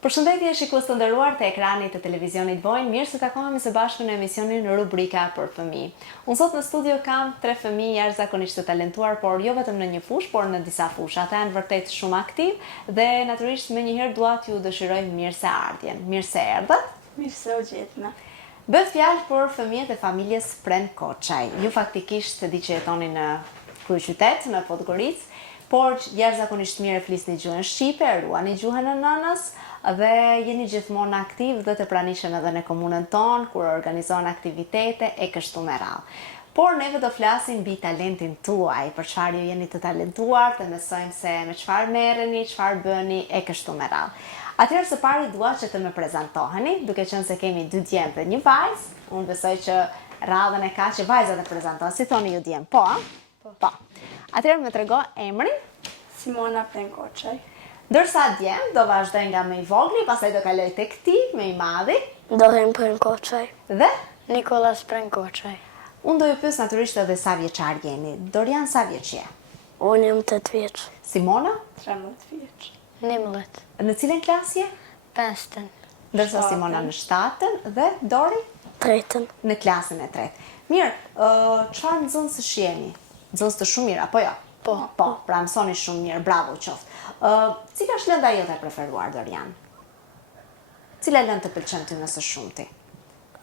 Përshëndetje shikues të nderuar të ekranit të televizionit Vojnë, mirë se takohemi së bashku në emisionin Rubrika për fëmijë. Unë sot në studio kam 3 fëmijë jashtëzakonisht të talentuar, por jo vetëm në një fushë, por në disa fusha. Ata janë vërtet shumë aktiv dhe natyrisht menjëherë dua t'ju dëshiroj mirëseardhjen. Mirë se erdhët. Mirë se u gjetna. Bëhet fjalë për fëmijët e familjes Pren Koçaj. Ju faktikisht e di që jetoni në kryeqytet, në Podgoricë, por jashtëzakonisht mirë flisni gjuhën shqipe, ruani gjuhën e nënës dhe jeni gjithmonë aktiv dhe të pranishëm edhe në komunën tonë, kur organizohen aktivitete e kështu me radhë. Por neve do flasim mbi talentin tuaj, për çfarë ju jeni të talentuar, të mësojmë se me çfarë merreni, çfarë bëni e kështu me radhë. Atëherë së pari dua që të më prezantoheni, duke qenë se kemi 2 djemë dhe 1 vajzë. Unë besoj që radhën e ka që vajzat e prezantohen. Si thoni ju djemë? Po, a? Po. Atëherë më trego emrin. Simona Pren Koçaj. Ndërsa djem do vazhdoj nga më i vogli, pastaj do kaloj tek ti, më i madhi. Doreen Pren Koçaj. Dhe Nikolas Pren Koçaj. unë do ju pyes natyrisht edhe sa vjeçar jeni. Dorian sa vjeç je? Unë jam 8 vjeç. Simona, 13 vjeç. 11. në cilën klasë je? 5. Ndërsa Simona në 7-ën dhe Dori 3. në klasën e 3. Mirë, çfarë nxënësh jeni? Nxënës të shumë mirë apo jo? Po. Po, pra mësoni shumë mirë, bravo qoftë. Cila është lënda jote e preferuar, Dorian? Cila lëndë të pëlqen ty më së shumti?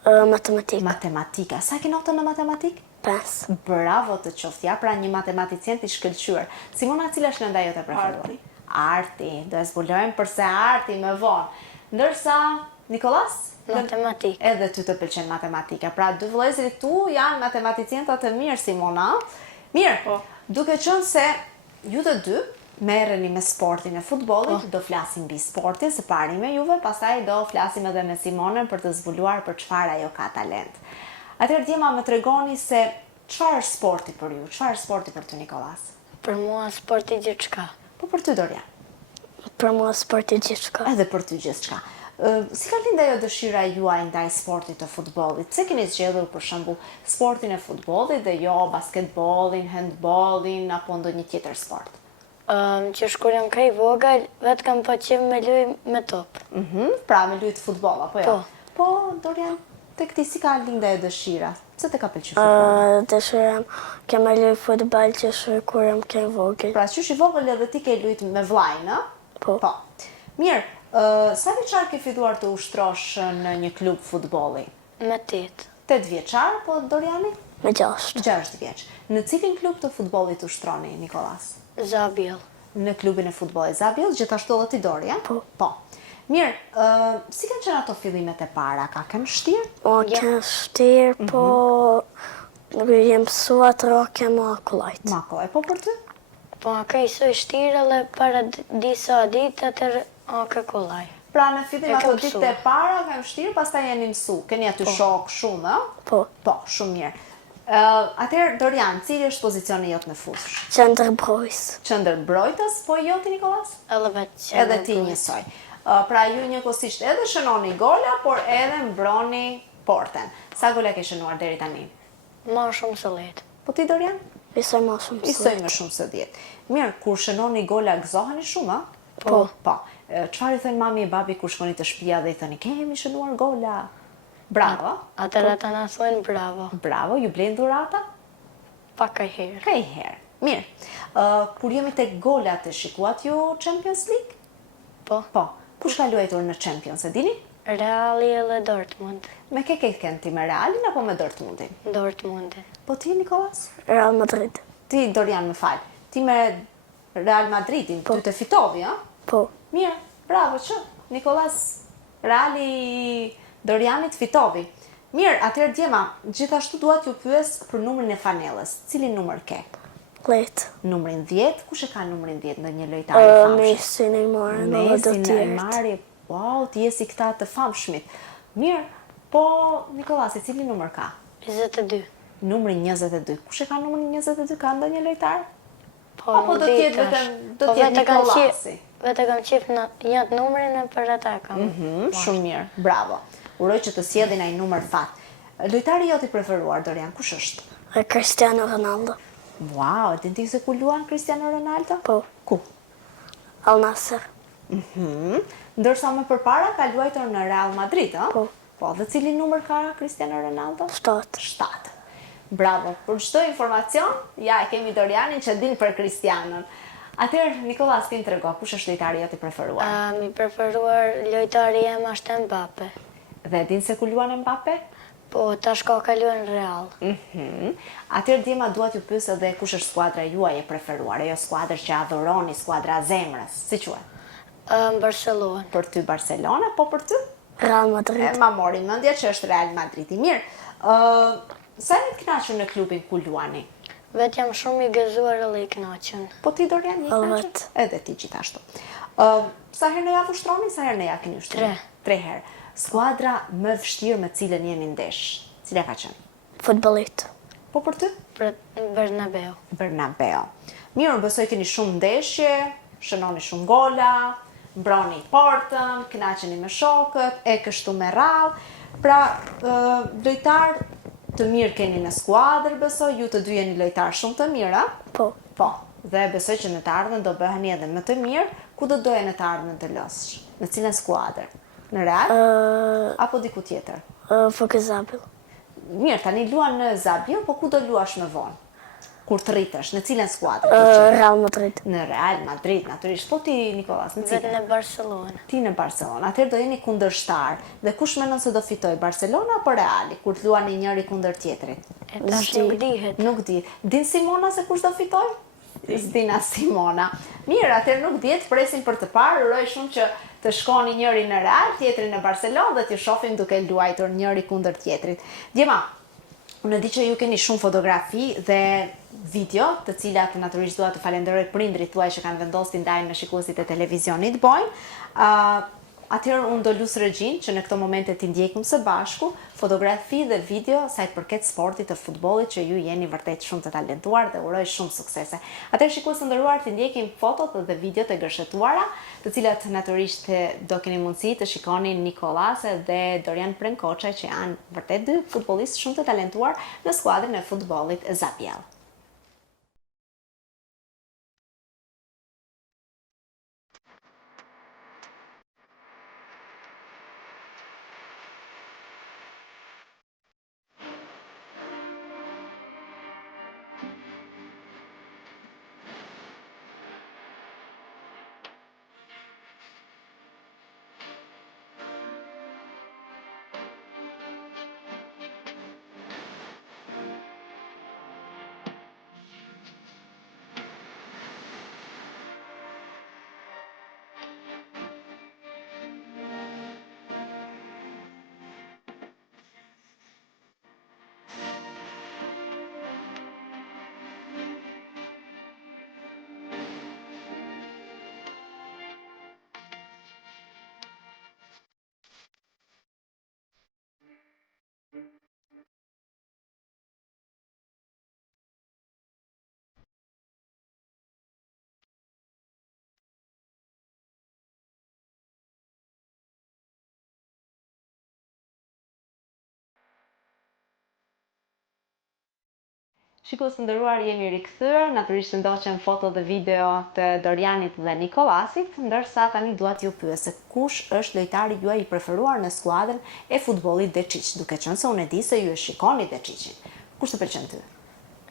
Matematik. Matematika. Sa ke notën në matematik? 5. Bravo të qoftë, ja, pra një matematicien të shkëlqyer. Simona, cila është lënda jote e preferuar? Arti. Do e zbulojmë përse arti më vonë. Ndërsa Nikolas? Matematik. Edhe ty të pëlqen matematika. Pra, 2 vëllezërit tu janë matematicientë të mirë, Simona. Mirë, Po. duke qenë se ju të dy merreni me sportin e futbollit, do flasim mbi sportin së pari me juve, pastaj do flasim edhe me Simonën për të zbuluar për çfarë ajo ka talent. Atëherë djema më tregoni se çfarë është sporti për ju? Çfarë është sporti për ty, Nikolas? Për mua sporti gjithçka. Po për ty, Dorian? Për mua sporti gjithçka. Edhe për ty gjithçka. Si ka lindë ajo dëshira juaj ndaj sportit të futbollit? Pse keni zgjedhur për shembull sportin e futbollit dhe jo basketbollin, handballin apo ndonjë tjetër sport? Që kur jam ka i vogël, vetë kam pa qef me luaj me top. Pra me lujt futboll apo jo? Po. Po, Dorian, tek ti si ka lindë ajo dëshira? Pse të ka pëlqyer futbolli? Dëshira kem me luaj futboll që kur jam ka i vogël. Pra qysh i vogël edhe ti ke lujt me vllajën, ë? Po. Po. Mirë, sa vjeçar ke filluar të ushtrosh në një klub futbolli? Me 8. 8 vjeçar, po Doriani? Me 6. 6 vjeç. Në cilin klub të futbollit ushtroni, Nikolas? Zabiel. Në klubin e futbollit Zabiel, gjithashtu edhe ti Dori, ja? Po. Po. Mirë, si kanë qenë ato fillimet e para? Ka kanë vështirë? O, kem shtirë, po jem mësuat roke ma kullajt. Mako, e po për ty? Po, ka i soj shtirë dhe para disa ditë atër ka kullaj. Pra në fillim E ato kam ditët e para kanë vështirë, pastaj jeni mësu. Keni aty shok shumë, ë? Po. Po, shumë mirë. Atëherë Dorian, cili është pozicioni jot në fushë? Qendër brojës. Qendër mbrojtës, po jo ti Nikolas? Edhe vetë qendër Edhe ti njësoj. Pra ju njëkohësisht edhe shënoni gola, por edhe mbroni porten. Sa gola ke shënuar deri tani? Ma shumë se letë. Po ti Dorian? Isoj ma shumë se Isoj letë. më shumë se 10. Mirë, kur shënoni gola gëzoheni shumë, a? Po. Po. Çfarë i thënë mami e babi kur shkoni të shtëpia dhe i thëni kemi shënuar gola? Bravo. Atër ata na thonë bravo. Bravo, ju blejnë dhurata? Pak a herë. Ka i herë. Mirë. Kur jemi tek golat e shikuat ju Champions League? Po. Po. Kush ka luajtur në Champions, e dini? Reali edhe Dortmund. Me ke kënë ti me Realin apo me Dortmundin? Dortmundin. Po ti, Nikolas? Real Madrid. Ti, Dorian, më falë. Ti me Real Madridin, ty të fitovi, a? Po. Mirë, bravo që. Nikolas, Reali Dorianit fitovi. Mirë, atëherë djema, gjithashtu dua t'ju pyes për numrin e fanellës. Cilin numër ke? Letë. Numrin 10? Kush e ka numrin 10 në një lojtar i famshëm? Messi, Neymar, edhe do Messi, tjertë. Neymari. Wow, ti je si këta të famshmit. Mirë, po Nikolasi, cili numër ka? 22. Numri 22. Kush e ka numrin 22? Ka ndonjë lojtar? Po, Apo do t'jetë vetëm do t'jetë Nikolasi? Vete kam qef në jatë numrin e për ata kam. Shumë mirë, bravo. Uroj që të sjellin ai numër fat. Lojtari jot i preferuar, Dorian, kush është? Cristiano Ronaldo. Wow, e din ti se ku luan Cristiano Ronaldo? Po. Ku? Al Nassr. Ndërsa më përpara ka luajtur në Real Madrid, ëh? Po. Po, dhe cili numër ka Cristiano Ronaldo? 7. 7. Bravo. Për çdo informacion, ja e kemi Dorianin që din për Cristianon. Atëherë, Nikolas, ti më trego, kush është lojtari jot i preferuar? Mi preferuar lojtari jem është Mbappe. Dhe din se ku luan Mbappe? Po, tash ka kaluar në Real. Atëherë Djema duat ju pyes edhe kush është skuadra juaj e preferuar, ajo skuadër që adhuroni, skuadra e zemrës, si quhet? Në Barcelonë. Për ty Barcelona, po për ty? Real Madrid. Ma mori mendja që është Real Madrid i mirë. Sa jeni të kënaqur në klubin ku luani? Vetë jam shumë i gëzuar edhe i kënaqur. Po ti Dorian i kënaqur? Vetë. Edhe ti gjithashtu. Sa herë në javë ushtroni, sa herë në javë keni ushtruar? 3 herë. Skuadra më vështirë me cilën jeni ndesh, cila ka qenë? Futbollit. Po për ty? Bernabeu. Bernabeu. Mirë, besoj keni shumë ndeshje, shënoni shumë gola, mbroni portën, kënaqeni me shokët, e kështu me radhë. Pra, lojtar të mirë keni në skuadër, besoj, ju të dy jeni lojtar shumë të mirë, a? Po. Po, dhe besoj që në të ardhmen do bëheni edhe më të mirë, ku do doje në të ardhmen të losësh? Në cilën skuadër? Në Real? Apo diku tjetër? FK Zabil. Mirë, tani luan në Zabil, po ku do luash më vonë? Kur të rritesh, në cilën skuadër? Real Madrid. Në Real Madrid, natyrisht. Po ti, Nikolas, në Vetë cilën? në Barcelonë. Ti në Barcelona. Atëherë do jeni kundërshtar. Dhe kush mendon se do fitoj, Barcelona apo Reali, kur të luani njëri kundër tjetrit? Tash nuk dihet. Nuk di. Din Simona se kush do fitoj? S'dina Simona. Mirë, atëherë nuk dihet, presim për të parë, uroj shumë që të shkoni njëri në Real, tjetri në Barcelonë dhe t'ju shohim duke luajtur njëri kundër tjetrit. Djema, unë di që ju keni shumë fotografi dhe video, të cilat natyrisht dua të falenderoj prindrit tuaj që kanë vendosur t'i ndajnë me shikuesit e televizionit bojnë. Atëherë unë do lus regjin që në këto momente t'i ndjekim së bashku fotografi dhe video sa i përket sportit të futbollit që ju jeni vërtet shumë të talentuar dhe uroj shumë suksese. Atëherë shikues të nderuar, t'i ndjekim fotot dhe videot e gërshetuara, të cilat natyrisht do keni mundësi të shikoni Nikolas dhe Dorian Prenkoçaj që janë vërtet dy futbollistë shumë të talentuar në skuadrën e futbollit Zabiell. Shikues të nderuar, jemi rikthyer, natyrisht ndoqen foto dhe video të Dorianit dhe Nikolasit, ndërsa tani dua t'ju pyes se kush është lojtari juaj i preferuar në skuadrën e futbollit Deçiç, duke qenë se unë e di se ju e shikoni Deçiçin. Kush të pëlqen ty?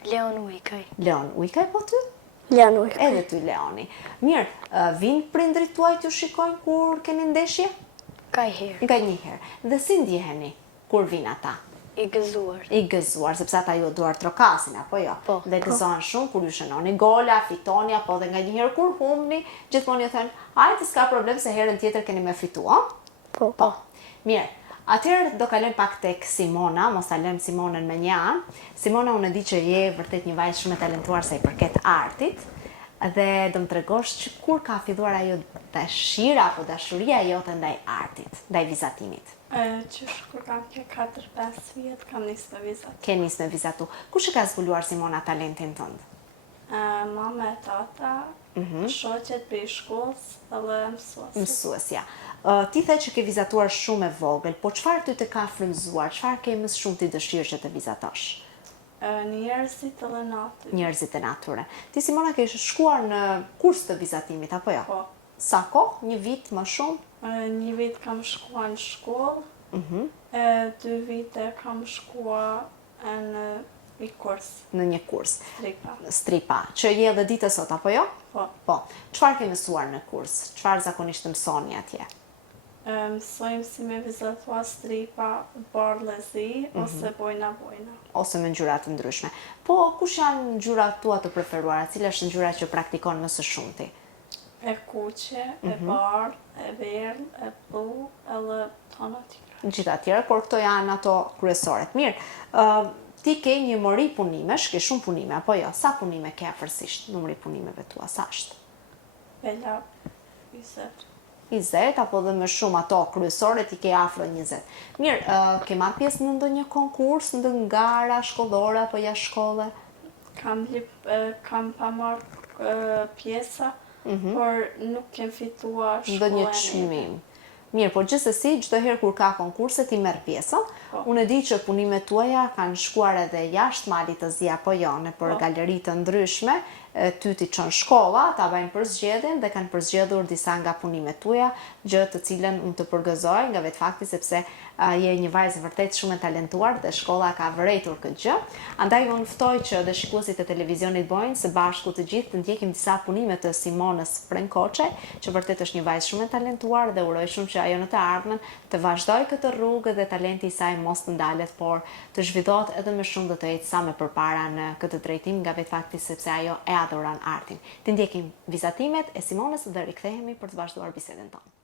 Leon Ujkaj. Leon Ujkaj, po ty? Leon Ujkaj. Edhe ty Leoni. Mirë, vinë prindrit tuaj t'ju shikojnë kur keni ndeshje? Ka herë. Nga një herë. Dhe si ndjeheni kur vinë ata? I gëzuar. I gëzuar, sepse ata ju duar trokasin, apo jo? Po. Dhe gëzohen shumë kur ju shënoni gola, fitoni, apo dhe nga një herë kur humni, gjithmonë ju thënë, hajde s'ka problem se herën tjetër keni me fitu, a? Po. Po. Mirë, atëherë do kalojmë pak tek Simona, mos ta lëm Simonën me një anë. Simona, unë e di që je vërtet një vajzë shumë e talentuar sa i përket artit, dhe do më tregosh që kur ka filluar ajo dashira apo dashuria jote ndaj artit, ndaj vizatimit. Qysh kur kam ke 4-5 vjet kam nisë me vizat. Ke nisë me vizatu. Kush e ka zbuluar Simona talentin tënd? Mama e tata, shoqet për shkollës edhe mësuesi. Mësuesja. Ti the që ke vizatuar shumë e vogël, po çfarë ty të ka frymëzuar? Çfarë ke më shumë ti dëshirë që të vizatosh? Njerëzit edhe natyrë. Njerëzit e natyrës. Ti Simona ke shkuar në kurs të vizatimit apo jo? Po. Sa kohë? Një vit më shumë? Një vit kam shkua në shkollë, 2 vite kam shkua në një kurs. Në një kurs. Stripa. Stripa. Që je edhe ditë sot, apo jo? Po. Po. Çfarë ke mësuar në kurs? Çfarë zakonisht mësoni atje? Mësojmë si me vizatua stripa, barlezi ose bojna. Ose me ngjyra të ndryshme. Po, kush janë ngjyrat tua të preferuara? Cila është ngjyra që praktikon më së shumti? E kuqe, e bardhë, e verdhë, e blu, edhe tona tjera. Gjitha tjera, por këto janë ato kryesoret. Mirë, ti ke një mori punimesh, ke shumë punime, apo jo? Sa punime ke afërsisht, numri punimeve tua, sa është? Bella 20. 20, apo dhe më shumë ato kryesoret i ke afro 20. Mirë, ke marrë pjesë në ndonjë konkurs, në gara shkollore apo jashtë shkolle? Kam pa marrë pjesa, por nuk kem fitua Ndonjë çmim. Mirë, por gjithsesi, çdo herë kur ka konkurse ti merr pjesën. Unë e di që punimet tuaja kanë shkuar edhe jashtë malit të zi apo jo, nëpër galeri të ndryshme, ty ti çon shkolla, ta bëjnë përzgjedhjen dhe kanë përzgjedhur disa nga punimet tuaja, gjë të cilën unë të përgëzoj nga vetë fakti sepse je një vajzë vërtet shumë e talentuar dhe shkolla ka vërejtur këtë gjë. Andaj unë ftoj që dhe shikuesit e televizionit bojnë së bashku të gjithë të ndjekim disa punime të Simonës Prenkoçaj, që vërtet është një vajzë shumë e talentuar dhe uroj shumë që ajo në të ardhmen të vazhdoj këtë rrugë dhe talenti i saj mos të ndalet, por të zhvillohet edhe më shumë dhe të ecë sa më përpara në këtë drejtim nga vetë fakti sepse ajo e adhuron artin. Të ndjekim vizatimet e Simonës dhe rikthehemi për të vazhduar bisedën tonë.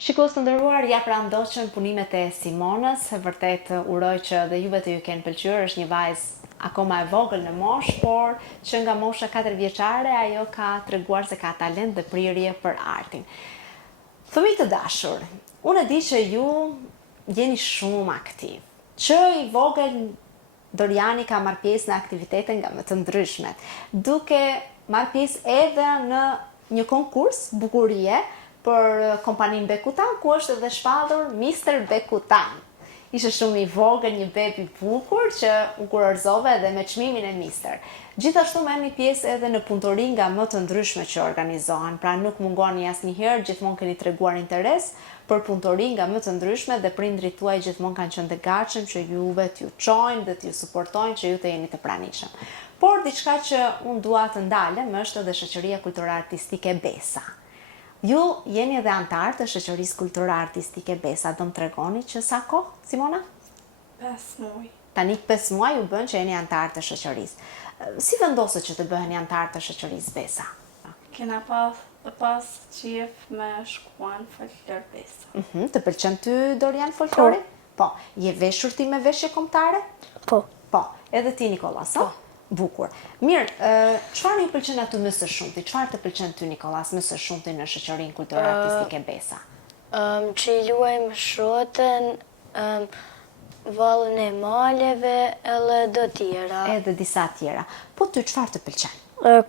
Shikues të nderuar, ja pra ndoqën punimet e Simonës, vërtet uroj që dhe juve të ju kenë pëlqyer, është një vajzë akoma e vogël në moshë, por që nga mosha 4 vjeçare ajo ka treguar se ka talent dhe prirje për artin. Fëmijë të dashur, unë e di që ju jeni shumë aktiv. Që i vogël Doriani ka marrë pjesë në aktivitete nga më të ndryshmet, duke marrë pjesë edhe në një konkurs bukurie për kompaninë Bekutan, ku është edhe shpallur Mr. Bekutan. Ishte shumë i vogël, një beb i bukur që u kurorëzove edhe me çmimin e Mister. Gjithashtu merrni pjesë edhe në punëtori nga më të ndryshme që organizohen, pra nuk mungoni asnjëherë, gjithmonë keni treguar interes për punëtori nga më të ndryshme dhe prindrit tuaj gjithmonë kanë qenë të gatshëm që juve t'ju çojnë dhe t'ju suportojnë që ju të jeni të pranishëm. Por diçka që unë dua të ndalem është edhe Shoqëria Kulturore Artistike Besa. Ju jeni edhe antar të Shoqërisë Kulturore Artistike Besa, do më tregoni që sa kohë, Simona? 5 muaj. Tani 5 muaj u bën që jeni antar të shoqërisë. Si vendosët që të bëheni antar të Shoqërisë Besa? Kena pas qef me shkuan folklor Besa. Të pëlqen ty Dorian folklori? Po. Je veshur ti me veshje kombëtare? Po. Po. Edhe ti Nikolas, a? Bukur. Mirë, çfarë ju pëlqen aty më së shumti? Çfarë të pëlqen ty Nikolas më së shumti në Shoqërinë Kulturore Artistike Besa? Që i luajmë shotën, vallën e maleve, edhe do tjera. Edhe disa tjera. Po ty çfarë të pëlqen?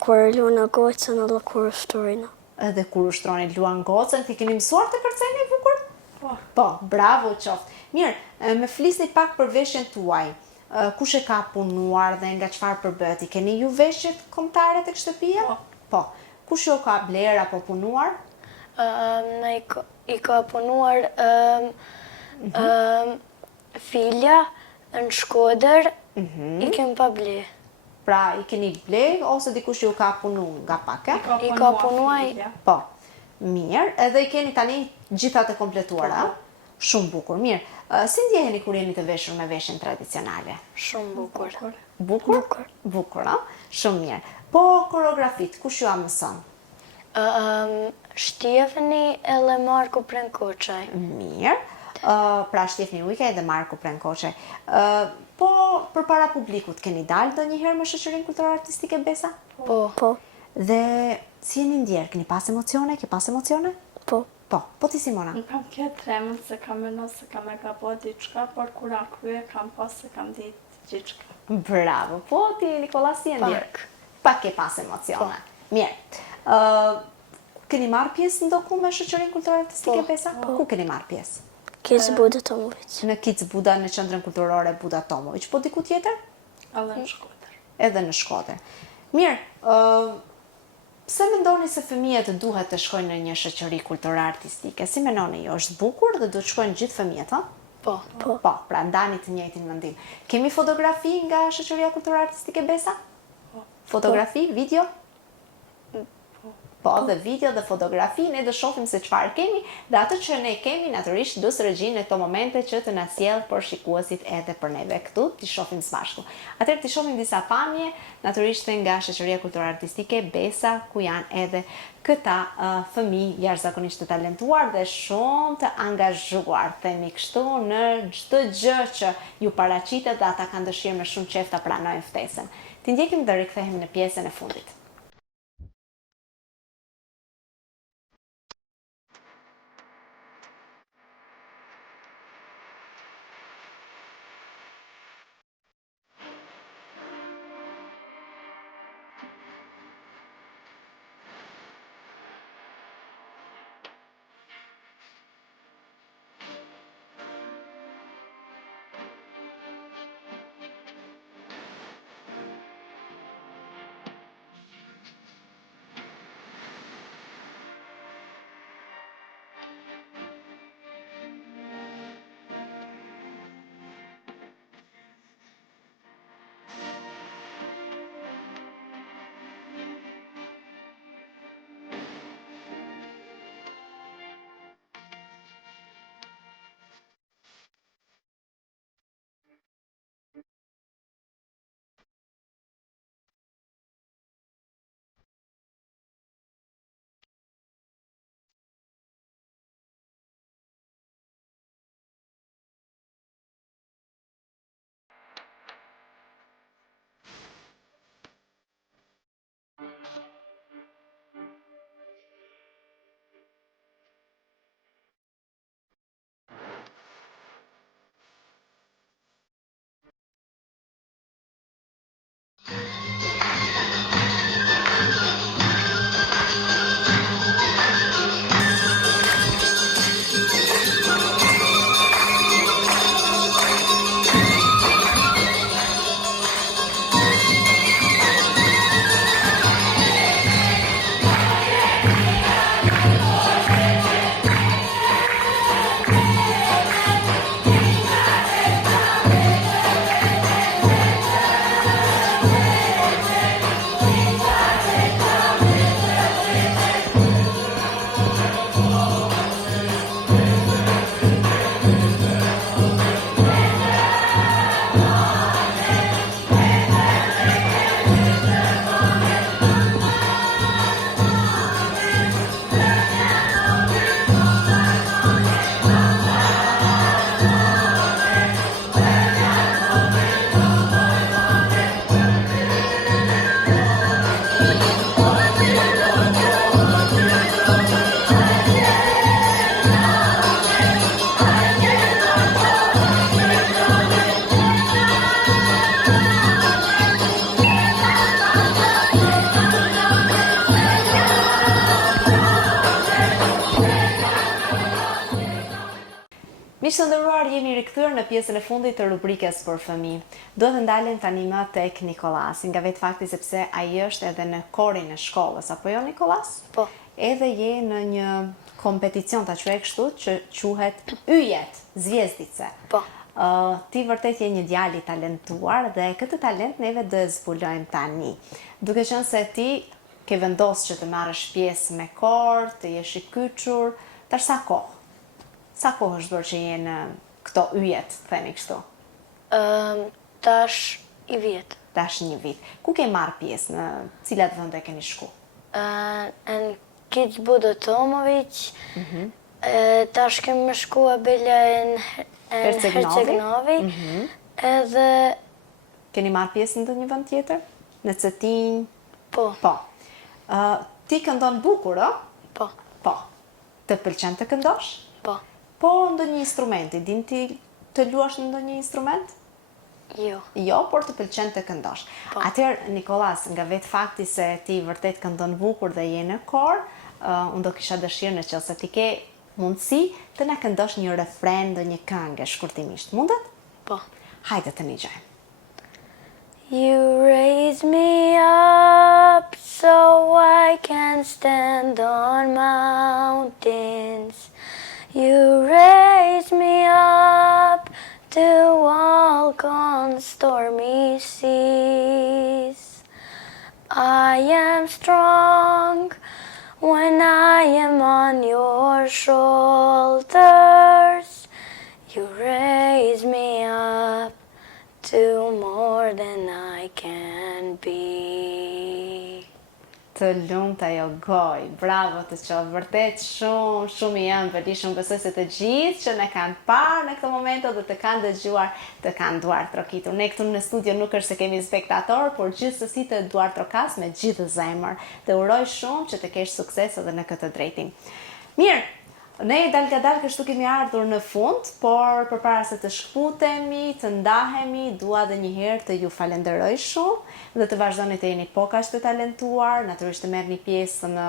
Kur luajnë gocën edhe kur ushtrojnë. Edhe kur ushtroni luan gocën, ti keni mësuar të kërceni bukur? Po. Po, bravo qoftë. Mirë, më flisni pak për veshjen tuaj. Kush e ka punuar dhe nga çfarë përbëhet? I keni ju veshjet kombëtare tek shtëpia? Po. Po. Kush ju ka bler apo punuar? I ka punuar filja në Shkodër, i kem pa ble. Pra, i keni ble ose dikush ju ka punu nga pak, e? I ka punuar. filja. Po. Mirë, edhe i keni tani gjithat e kompletuara. Shumë bukur. Mirë, si ndjeheni kur jeni të veshur me veshjen tradicionale? Shumë bukur. Bukur? Bukur, a? Shumë mirë. Po koreografit, kush ju a mëson? Shtjefni edhe Marko Prenkoçaj. Mirë. Pra Shtjefni Ujkaj dhe Marko Prenkoçaj. Po përpara publikut keni dalë ndonjëherë me Shoqërinë Kulturore Artistike Besa? Po. Dhe si jeni ndjerë? Keni pas emocione? Ke pas emocione? Po. Po ti Simona? Nuk kam këtë tremën se kam mëno se kam e gabo diçka, por kur a krye kam pas se kam ditë diçka. Bravo. Po ti Nikolas si e ndjerë? Pak ke pas emocione. Mirë. Keni marrë pjesë ndoku me Shoqërinë Kulturore Artistike Besa? Ku keni marrë pjesë? Kids Buda Tomovic. Në Kids Buda, në Qendrën Kulturore Buda Tomovic, po diku tjetër? Edhe në Shkodër. Edhe në Shkodër. Mirë, pse mendoni se fëmijët duhet të shkojnë në një shoqëri kulturore artistike? Si mendoni ju, është bukur dhe duhet shkojnë gjithë fëmijët, ha? Po. Po, pra ndani të njëjtin mendim. Kemi fotografi nga Shoqëria Kulturore Artistike Besa? Po. Fotografi, video? Po, dhe video dhe fotografi, ne do shohim se çfarë kemi, dhe atë që ne kemi, natyrisht dus regjin në këto momente që të na sjell për shikuesit edhe për neve këtu, t'i shohim së bashku. Atëherë t'i shohim disa pamje, natyrisht nga Shoqëria Kulturore Artistike Besa, ku janë edhe këta fëmijë jashtëzakonisht të talentuar dhe shumë të angazhuar, themi kështu, në çdo gjë që ju paraqitet dhe ata kanë dëshirë me shumë qejf ta pranojnë ftesën. T'i ndjekim dhe rikthehemi në pjesën e fundit. Miq të nderuar, jemi rikthyer në pjesën e fundit të rubrikës për fëmijë. Do të ndalen tani më tek Nikolasi, nga vetë fakti sepse ai është edhe në korin e shkollës, apo jo Nikolas? Po. Edhe je në një kompeticion, ta quaj kështu, që quhet Yjet, Zvjezdice. Po. Ti vërtet je një djalë i talentuar dhe këtë talent neve do e zbulojmë tani. Duke qenë se ti ke vendosur që të marrësh pjesë me kor, të jesh i kyçur, tash sa kohë? Sa kohë është bërë që jenë këto yjet, themi kështu? Tash i vjet. Tash një vit. Ku ke marrë pjesë, në cilat vende keni shku? Në Kitzbühel Tomovic, tash kemi shkuar bile në Herceg-Novi, edhe Keni marrë pjesë në ndonjë vend tjetër? Në Cetinj? po, Po. Ti këndon bukur, o? po, Po. Të pëlqen të këndosh? po, Po ndonjë instrumenti, din ti të luash në ndonjë instrument? jo. Jo, por të pëlqen të këndosh. Po. Atëherë, Nikolas, nga vetë fakti se ti vërtet këndon bukur dhe je në kor, unë do kisha dëshirë në qëse ti ke mundësi të na këndosh një refren dhe një këngë shkurtimisht. Mundet? Po. Hajde të një gjajmë. You raise me up so I can stand on mountains. You raise me up to walk on stormy seas. I am strong when I am on your shoulders. You raise me up to more than I can be. Të lumt ajo goj, bravo të qoftë, vërtet shumë i janë vëli, shumë besoj se të gjithë që ne kanë parë në këtë moment dhe të kanë dëgjuar, të kanë duar trokitur. Ne këtu në studio nuk është se kemi spektator, por gjithsesi të duar trokas me gjithë zemër dhe uroj shumë që të kesh sukses edhe në këtë drejtim. Mirë, ne dalgadal kështu kemi ardhur në fund, por përpara se të shkputemi, të ndahemi, dua edhe një herë të ju falenderoj shumë dhe të vazhdoni të jeni po kaq të talentuar, natyrisht të merrni pjesë në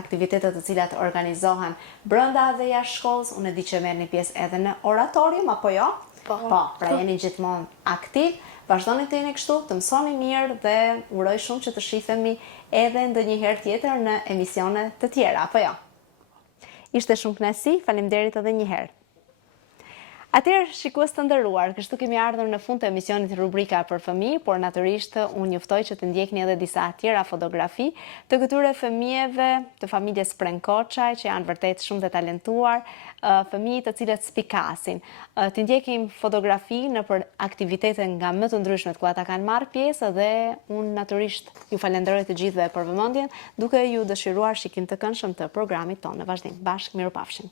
aktivitetet të cilat organizohen brenda dhe jashtë shkollës. Unë e di që merrni pjesë edhe në oratorium, apo jo? Po. Pra jeni gjithmonë aktiv, vazhdoni të jeni kështu, të mësoni mirë dhe uroj shumë që të shihemi edhe ndonjëherë tjetër në emisione të tjera, apo jo? Ishte shumë kënaqësi, faleminderit edhe një herë. Atëherë, shikues të nderuar, kështu kemi ardhur në fund të emisionit rubrika për fëmijë, por natyrisht unë juftoj që të ndjekni edhe disa tjera fotografi të këtyre fëmijëve të familjes Prenkoçaj, që janë vërtet shumë të talentuar, fëmijë të cilët spikasin. Të ndjekim fotografi në për aktivitete nga më të ndryshmet ku ata kanë marrë pjesë dhe unë natyrisht ju falenderoj të gjithëve për vëmendjen, duke ju dëshiruar shikim të këndshëm të programit tonë në vazhdim. Bashkë, mirupafshim.